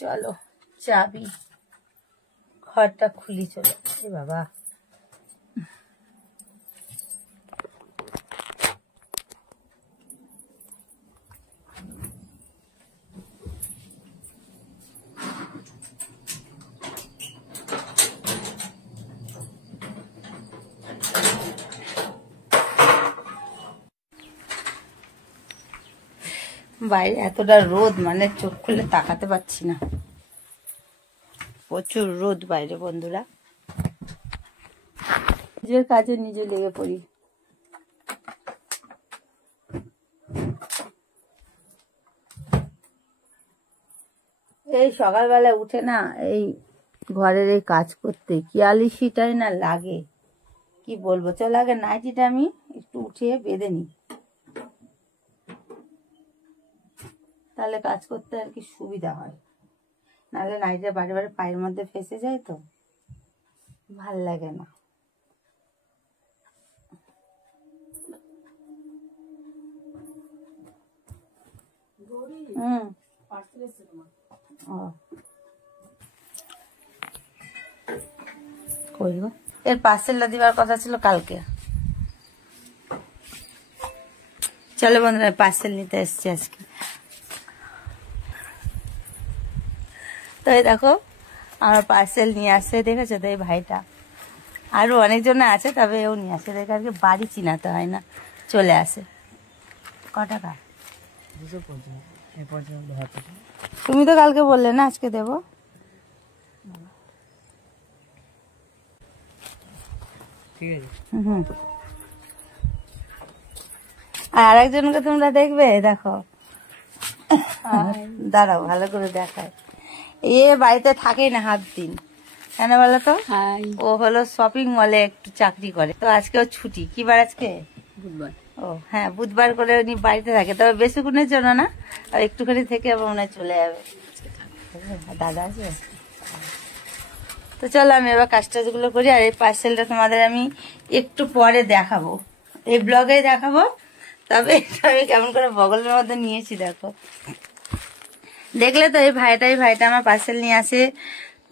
চলো চাবি ঘরটা খুলি, চলো। এ বাবা, বাইরে এতটা রোদ, মানে চোখ খুলে তাকাতে পারছি না, প্রচুর রোদ বাইরে বন্ধুরা। নিজের কাজে নিজে লেগে পড়ি। এই সকালবেলা উঠে না এই ঘরের এই কাজ করতে কি আলিশিটাই না লাগে, কি বলবো। চল আগে নাইটিটা আমি একটু উঠিয়ে বেঁধে নিই, তাহলে কাজ করতে আর কি সুবিধা হয়। নাহলে নাইটিটা বারে বারে পায়ের মধ্যে ফেসে যায় তো ভাল লাগে না। এর পার্সেলটা দিবার কথা ছিল কালকে। চলো বন্ধুরা, পার্সেল নিতে এসছি আজকে। তো এই দেখো আমার পার্সেল নিয়ে আসছে, দেখেছো তো এই ভাইটা। আরো অনেকজন আছে, তবে ও নিয়ে আসে, দেখে আর কি বাড়ি চিনাতে হয় না, চলে আসে। ক টাকা? তুমি তো কালকে বললে না আজকে দেবো। আর একজনকে তোমরা দেখবে, দেখো, দাঁড়াও ভালো করে দেখায়। এ বাড়িতে থাকেই না হাত দিন, কেন বলো তো? ও হলো শপিং মলে একটু চাকরি করে, তো আজকে ও ছুটি। কি বার আজকে? বুধবার। ও হ্যাঁ, বুধবার করে উনি বাড়িতে থাকে, তবে বেশিক্ষণের জন্য না, আর একটুখানি থেকে আবার মনে হয় চলে যাবে। দাদা আছে তো। চলো আমি এবার কাজ টাজগুলো করি। আর এই পার্সেলটা তোমাদের আমি একটু পরে দেখাবো, এই ব্লগে দেখাবো। তবে এটা আমি কেমন করে বগলের মধ্যে নিয়েছি দেখো, দেখলে তো? এই ভাইটা আমার পার্সেল নিয়ে আসে।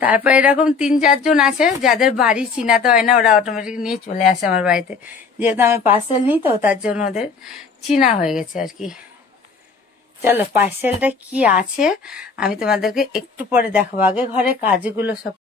তারপর এরকম 3-4 জন আছে যাদের বাড়ি চিনাতে হয় না, ওরা অটোমেটিক নিয়ে চলে আসে আমার বাড়িতে। যেহেতু আমি পার্সেল নিই তো তার জন্য ওদের চিনা হয়ে গেছে আর কি। চলো পার্সেলটা কি আছে আমি তোমাদেরকে একটু পরে দেখাবো, আগে ঘরে কাজগুলো সব